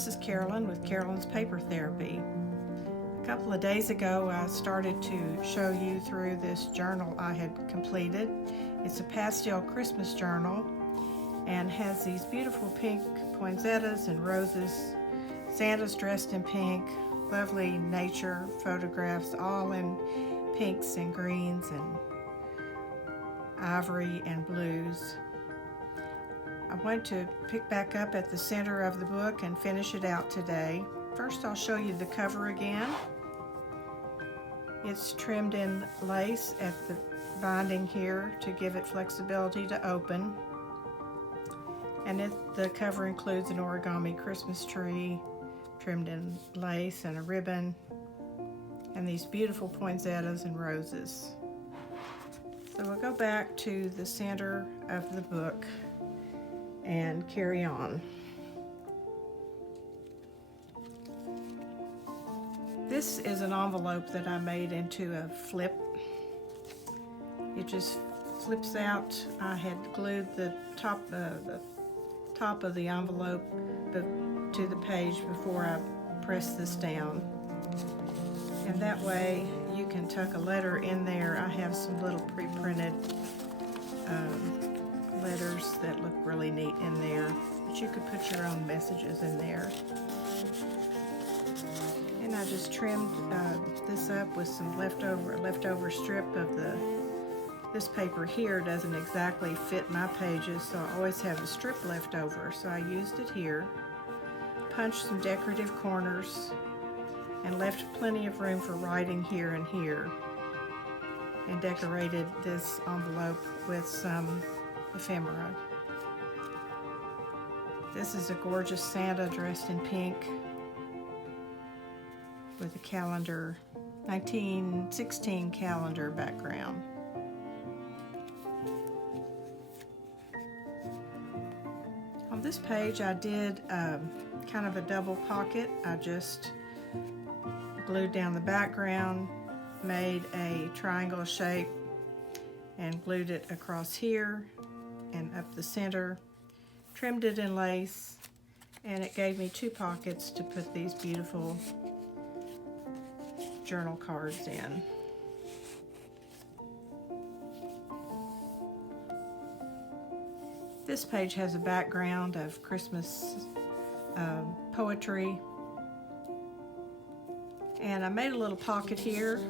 this is Carolyn with Carolyn's Paper Therapy. A couple of days ago I started to show you through this journal I had completed. It's a Pastel Christmas Journal and has these beautiful pink poinsettias and roses. Santa's dressed in pink, lovely nature photographs all in pinks and greens and ivory and blues. I want to pick back up at the center of the book and finish it out today. First, I'll show you the cover again. It's trimmed in lace at the binding here to give it flexibility to open. And the cover includes an origami Christmas tree trimmed in lace and a ribbon, and these beautiful poinsettias and roses. So we'll go back to the center of the book and carry on. This is an envelope that I made into a flip. It just flips out. I had glued the top of the envelope to the page before I pressed this down. And that way you can tuck a letter in there. I have some little pre-printed letters that look really neat in there, but you could put your own messages in there. And I just trimmed this up with some leftover strip of this paper here doesn't exactly fit my pages, so I always have a strip left over, so I used it here, punched some decorative corners, and left plenty of room for writing here and here, and decorated this envelope with some ephemera. This is a gorgeous Santa dressed in pink with a calendar, 1916 calendar background. On this page I did kind of a double pocket. I just glued down the background, made a triangle shape, and glued it across here and up the center, trimmed it in lace, and it gave me two pockets to put these beautiful journal cards in. This page has a background of Christmas poetry, and I made a little pocket here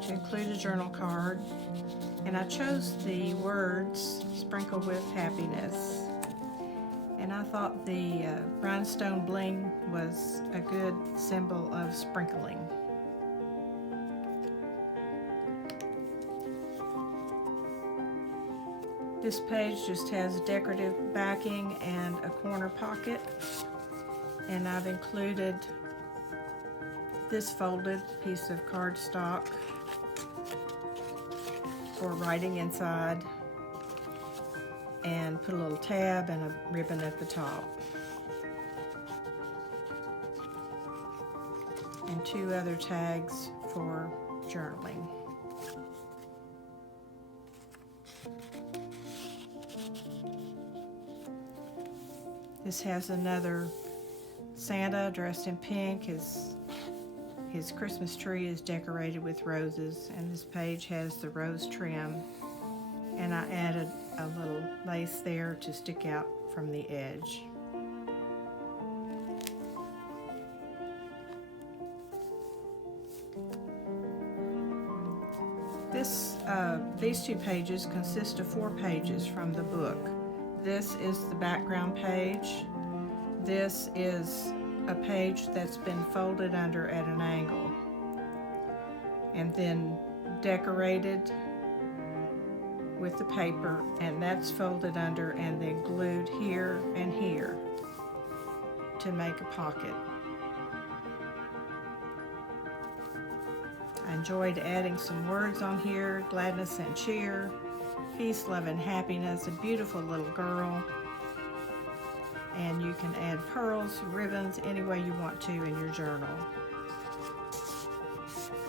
to include a journal card, and I chose the words "sprinkle with happiness," and I thought the rhinestone bling was a good symbol of sprinkling. This page just has a decorative backing and a corner pocket, and I've included this folded piece of cardstock for writing inside, and put a little tab and a ribbon at the top, and two other tags for journaling. This has another Santa dressed in pink. His Christmas tree is decorated with roses, and this page has the rose trim, and I added a little lace there to stick out from the edge. These two pages consist of 4 pages from the book. This is the background page. This is a page that's been folded under at an angle and then decorated with the paper, and that's folded under and then glued here and here to make a pocket. I enjoyed adding some words on here: gladness and cheer, peace, love, and happiness, a beautiful little girl. And you can add pearls, ribbons, any way you want to in your journal.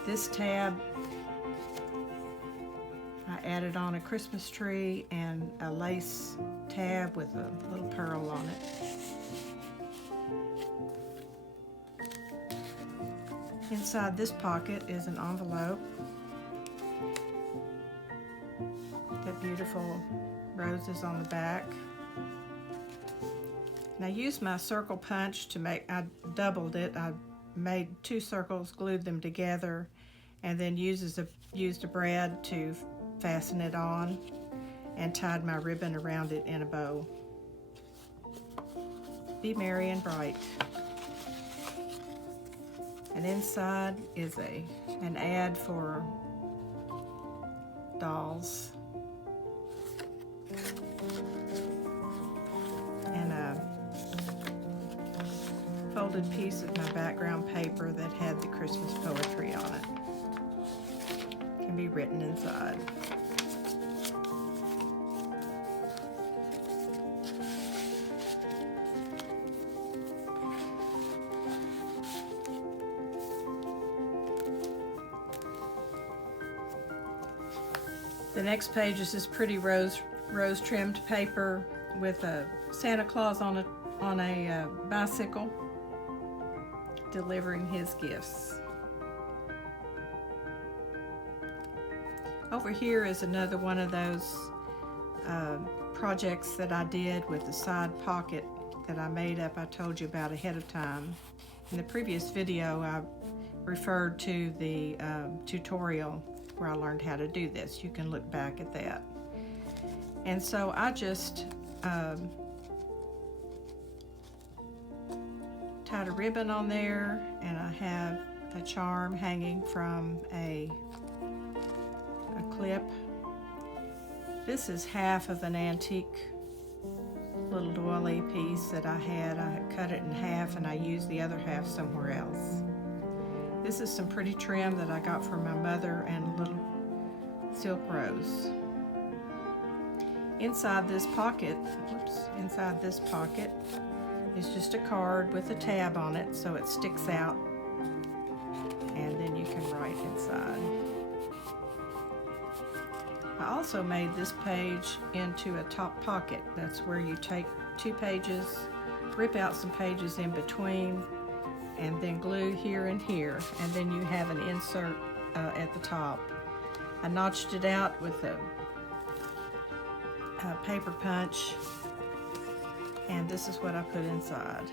This tab, I added on a Christmas tree and a lace tab with a little pearl on it. Inside this pocket is an envelope. Got beautiful roses on the back. And I used my circle punch to make, I doubled it. I made 2 circles, glued them together, and then used a brad to fasten it on, and tied my ribbon around it in a bow. Be merry and bright. And inside is an ad for dolls. And a folded piece of my background paper that had the Christmas poetry on it. Can be written inside. The next page is this pretty rose trimmed paper with a Santa Claus on a bicycle delivering his gifts. Over here is another one of those projects that I did with the side pocket that I made up, I told you about ahead of time. In the previous video I referred to the tutorial where I learned how to do this. You can look back at that. And so I just tied a ribbon on there, and I have a charm hanging from a clip. This is half of an antique little doily piece that I had. I had cut it in half and I used the other half somewhere else. This is some pretty trim that I got from my mother and a little silk rose. Inside this pocket is just a card with a tab on it so it sticks out, and then you can write inside. I also made this page into a top pocket. That's where you take 2 pages, rip out some pages in between, and then glue here and here, and then you have an insert at the top. I notched it out with a paper punch, and this is what I put inside.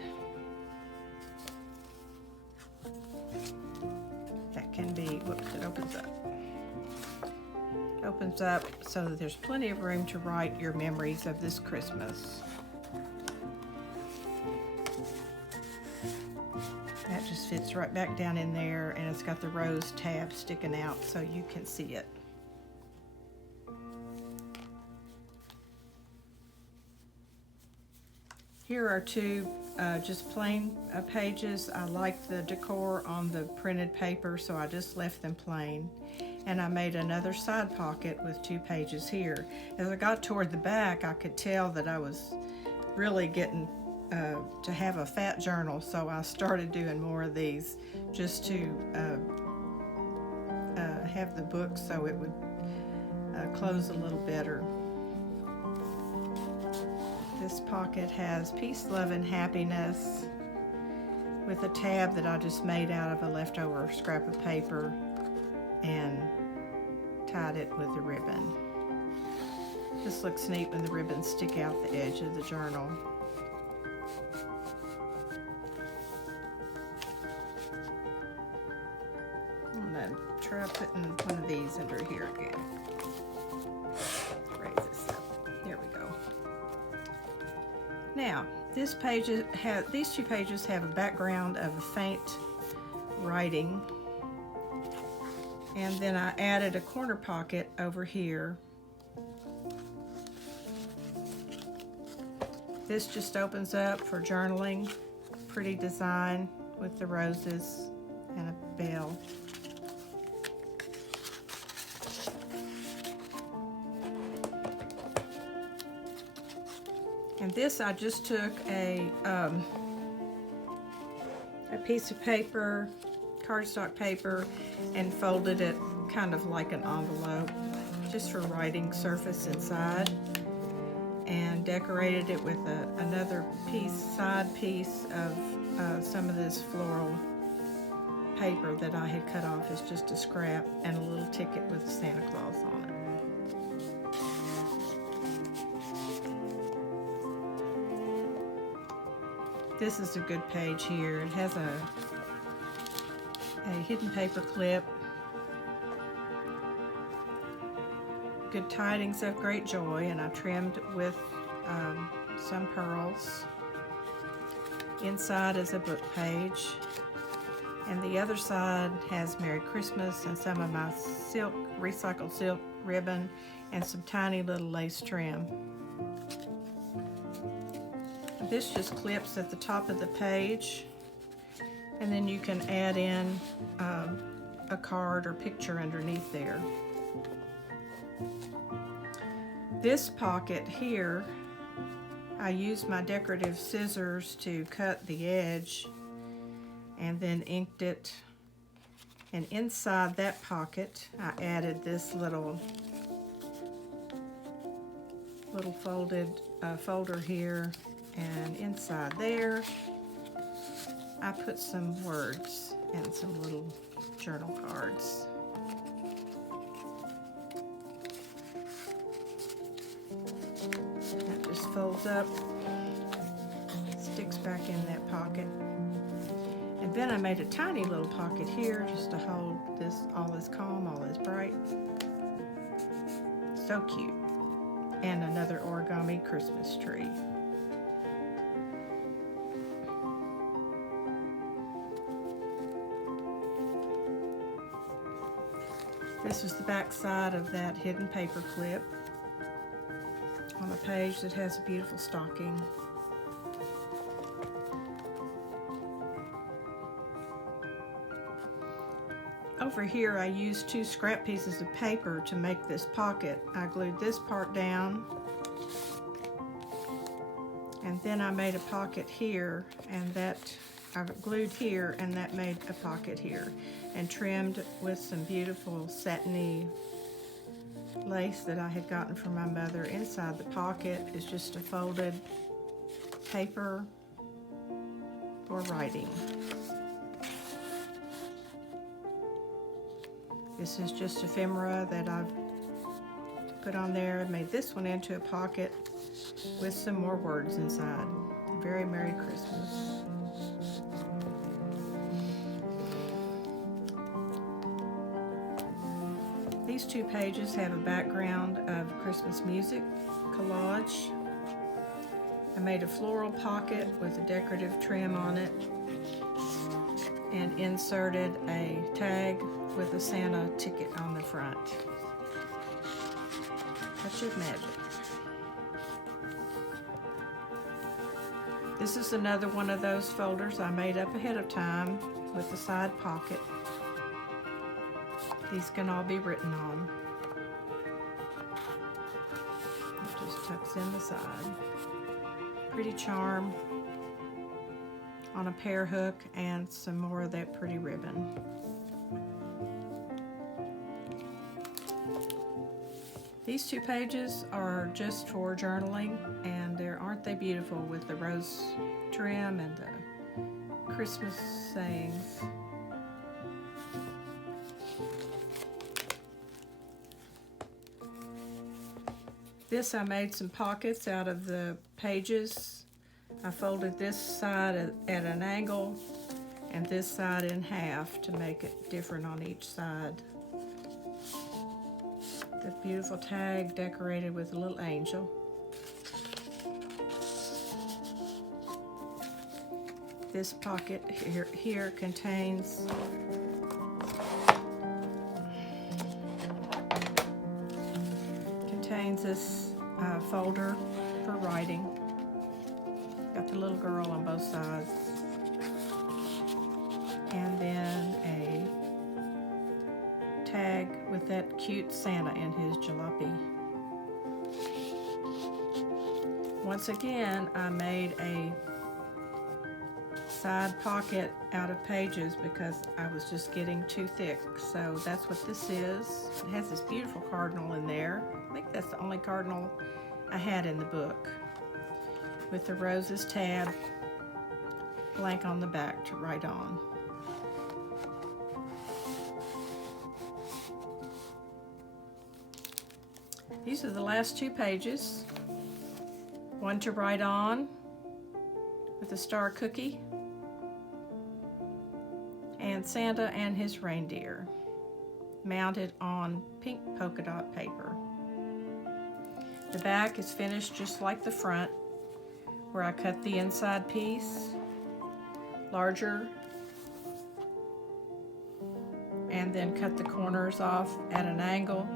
That can be, whoops, it opens up. It opens up so that there's plenty of room to write your memories of this Christmas. That just fits right back down in there, and it's got the rose tab sticking out so you can see it. Here are 2 just plain pages. I like the decor on the printed paper, so I just left them plain. And I made another side pocket with 2 pages here. As I got toward the back, I could tell that I was really getting to have a fat journal, so I started doing more of these just to have the book so it would close a little better. This pocket has peace, love, and happiness with a tab that I just made out of a leftover scrap of paper and tied it with a ribbon. This looks neat when the ribbons stick out the edge of the journal. I'm going to try putting one of these under here again. Raise this up. There we go. Now, these 2 pages have a background of a faint writing, and then I added a corner pocket over here. This just opens up for journaling. Pretty design with the roses and a bell. And this, I just took a piece of paper, cardstock paper, and folded it kind of like an envelope, just for writing surface inside, and decorated it with another side piece of some of this floral paper that I had cut off is just a scrap and a little ticket with a Santa Claus on it. This is a good page here. It has a hidden paper clip. Good tidings of great joy, and I trimmed with some pearls. Inside is a book page, and the other side has Merry Christmas and some of my recycled silk ribbon and some tiny little lace trim. This just clips at the top of the page, and then you can add in a card or picture underneath there. This pocket here, I used my decorative scissors to cut the edge and then inked it. And inside that pocket, I added this little folded folder here. And inside there, I put some words and some little journal cards. That just folds up, sticks back in that pocket. And then I made a tiny little pocket here just to hold this, all is calm, all is bright. So cute. And another origami Christmas tree. This is the back side of that hidden paper clip on a page that has a beautiful stocking. Over here I used 2 scrap pieces of paper to make this pocket. I glued this part down, and then I made a pocket here, and that I glued here, and that made a pocket here, and trimmed with some beautiful satiny lace that I had gotten from my mother. Inside the pocket is just a folded paper for writing. This is just ephemera that I've put on there. I made this one into a pocket with some more words inside. Very Merry Christmas. These 2 pages have a background of Christmas music collage. I made a floral pocket with a decorative trim on it and inserted a tag with a Santa ticket on the front. Touch of magic. This is another one of those folders I made up ahead of time with the side pocket. These can all be written on. It just tucks in the side. Pretty charm on a pear hook and some more of that pretty ribbon. These 2 pages are just for journaling, and aren't they beautiful with the rose trim and the Christmas sayings. This I made some pockets out of the pages. I folded this side at an angle and this side in half to make it different on each side. The beautiful tag decorated with a little angel. This pocket here contains this folder for writing. Got the little girl on both sides. And then a tag with that cute Santa in his jalopy. Once again, I made a side pocket out of pages because I was just getting too thick. So that's what this is. It has this beautiful cardinal in there. I think that's the only cardinal I had in the book. With the roses tab, blank on the back to write on. These are the last 2 pages. One to write on with a star cookie, and Santa and his reindeer mounted on pink polka dot paper. The back is finished just like the front, where I cut the inside piece larger and then cut the corners off at an angle,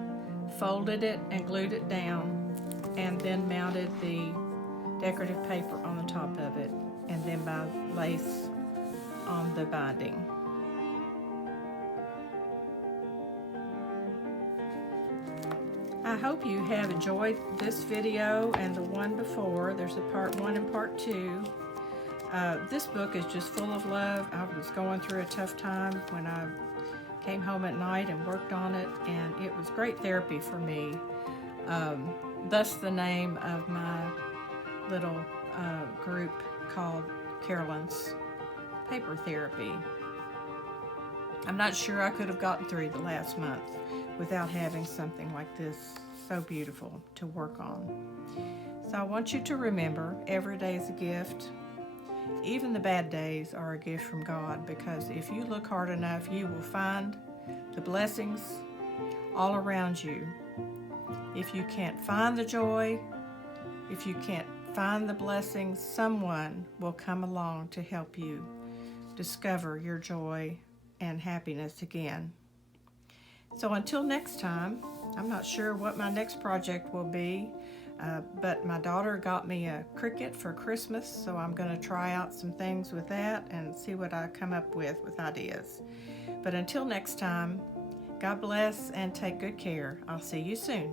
folded it and glued it down, and then mounted the decorative paper on the top of it, and then by lace on the binding. I hope you have enjoyed this video and the one before. There's a part 1 and part 2. This book is just full of love. I was going through a tough time when I came home at night and worked on it, and it was great therapy for me. Thus the name of my little group called Carolyn's Paper Therapy. I'm not sure I could have gotten through the last month without having something like this so beautiful to work on. So I want you to remember, every day is a gift. Even the bad days are a gift from God, because if you look hard enough, you will find the blessings all around you. If you can't find the joy, if you can't find the blessings, someone will come along to help you discover your joy and happiness again. So until next time, I'm not sure what my next project will be, but my daughter got me a Cricut for Christmas, so I'm going to try out some things with that and see what I come up with ideas. But until next time, God bless and take good care. I'll see you soon.